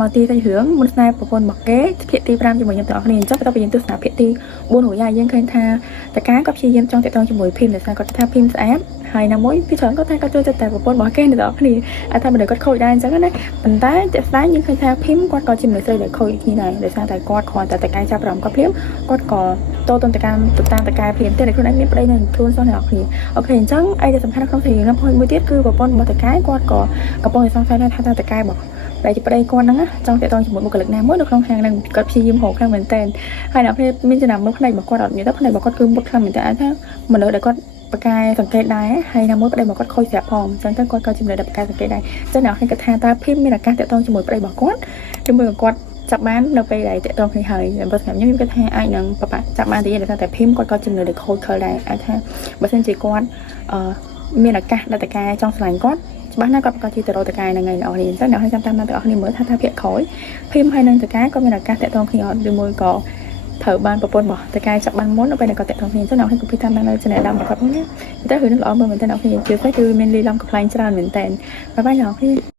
មកទីទៅរឿងមុនស្នេហ៍ប្រពន្ធរបស់គេភាគទី5ជាមួយខ្ញុំទាំងអស់គ្នាអញ្ចឹងបន្ទាប់ពីយើងទស្សនាភាគទី4រួចហើយយើងឃើញថាតកាក៏ព្យាយាមចង់តាក់ទងជាមួយភីមដោយសារគាត់ថាភីមស្អាតហើយណាមួយពីច្រើនគាត់ថាគាត់ចូលចិត្តតែប្រពន្ធរបស់គេទាំងអស់គ្នាអាចថាមនុស្សគាត់ខូចដែរអញ្ចឹងណាប៉ុន្តែជាក់ស្ដែងយើងឃើញថាភីមគាត់ក៏ជាមនុស្សស្រីដែលខូចគ្នាដែរដោយសារតែគាត់គ្រាន់តែតកាចាប់អារម្មណ៍គាត់ភ្លាមគាត់ក៏តទៅតាមតកាភ្លាមតែខ្លួនឯងមានប្តីនៅខ្លួនសោះអ្នកនរគ្នាអូខេអញ្ចឹងអីដែលសំខាន់ក្នុងរឿងនេះមួយទៀតគឺប្រពន្ធរបស់តកាគាត់ក៏កំពុងតែសង្ស័យថាតការបស់ដែលជាប្តីគាត់ហ្នឹងចង់តាក់ទងជាមួយបុគ្គលិកណាមួយនៅក្នុងហាងហ្នឹងគាត់ព្យាយាមហៅខ្លាំងមែនតើហើយអ្នកគ្នាមានចំណាំមើលផ្នែករបស់គាត់អត់មានទៅផ្នែករបស់គាត់គឺមុតខ្លាំងមែនតើអាចថាមនុស្សដែលគាត់បកកែសង្កេតដែរហើយណាមួយប្តីរបស់គាត់ខូចស្រាប់ផងអញ្ចឹងទៅគាត់ក៏ជំនឿដែលបកកែសង្កេតដែរអញ្ចឹងអ្នកគ្នាគិតថាតើភីមមានឱកាសតាក់ទងជាមួយប្តីរបស់គាត់ឬមួយក៏គាត់ចាប់បាននៅពេលដែលតាក់ទងគ្នាហើយបើសម្រាប់ខ្ញុំគិតថាអាចនឹងបបាក់ចាប់បានទៀតតែភីមគាត់ក៏ជំនឿដែលខូចខលដែរអាចថាបើសិនជាគាត់មានឱកាសដែលតកែចង់ឆ្លាញ់គាត់ច្បាស់ណាស់គាត់ប្រកាសជាទៅរកតកែហ្នឹងហើយអ្នកនរនេះអញ្ចឹងអ្នកចាំតាមអ្នកទាំងអស់គ្នាមើលថាភាគក្រោយភីមហើយនឹងតកែគាត់មានឱកាសតាក់ទងគ្នាអត់ឬមួយក៏ត្រូវបានប្រពន្ធរបស់តកែចាប់បានមុននៅពេលដែលគាត់តាក់ទងគ្នាអញ្ចឹងអ្នកខ្ញុំគិតតាមនៅ channel ដើមរបស់គាត់ហ្នឹងតែរឿងនេះល្អមែនតើអ្នកខ្ញុំជឿថាគឺមានលីឡំកំ pl ច្រើនមែនតើបាយបាយអ្នកគ្នា